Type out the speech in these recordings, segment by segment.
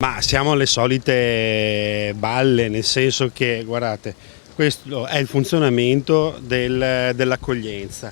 Ma siamo alle solite balle, nel senso che, guardate, questo è il funzionamento dell'accoglienza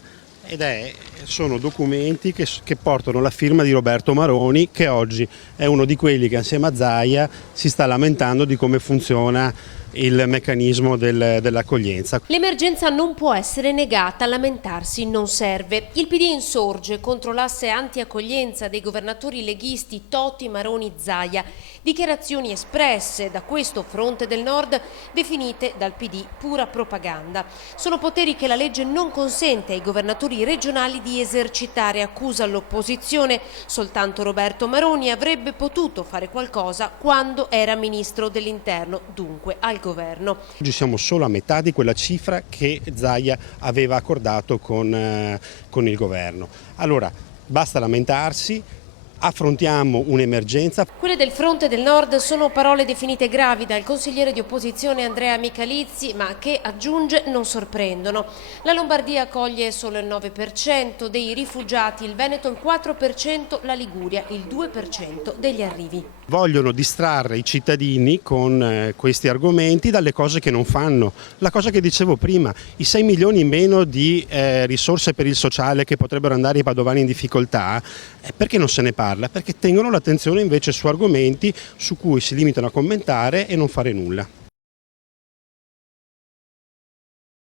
sono documenti che portano la firma di Roberto Maroni, che oggi è uno di quelli che assieme a Zaia si sta lamentando di come funziona il meccanismo dell'accoglienza. L'emergenza non può essere negata, lamentarsi non serve. Il PD insorge contro l'asse anti-accoglienza dei governatori leghisti Toti, Maroni, Zaia. Dichiarazioni espresse da questo fronte del Nord definite dal PD pura propaganda. Sono poteri che la legge non consente ai governatori regionali di esercitare, accusa l'opposizione. Soltanto Roberto Maroni avrebbe potuto fare qualcosa quando era ministro dell'Interno, dunque al governo. Oggi siamo solo a metà di quella cifra che Zaia aveva accordato con il governo. Allora, basta lamentarsi. Affrontiamo un'emergenza. Quelle del fronte del Nord sono parole definite gravi dal consigliere di opposizione Andrea Michalizzi, ma che, aggiunge, non sorprendono. La Lombardia accoglie solo il 9% dei rifugiati, il Veneto il 4%, la Liguria il 2% degli arrivi. Vogliono distrarre i cittadini con questi argomenti dalle cose che non fanno. La cosa che dicevo prima, i 6 milioni in meno di risorse per il sociale che potrebbero andare ai padovani in difficoltà, perché non se ne parla? Perché tengono l'attenzione invece su argomenti su cui si limitano a commentare e non fare nulla.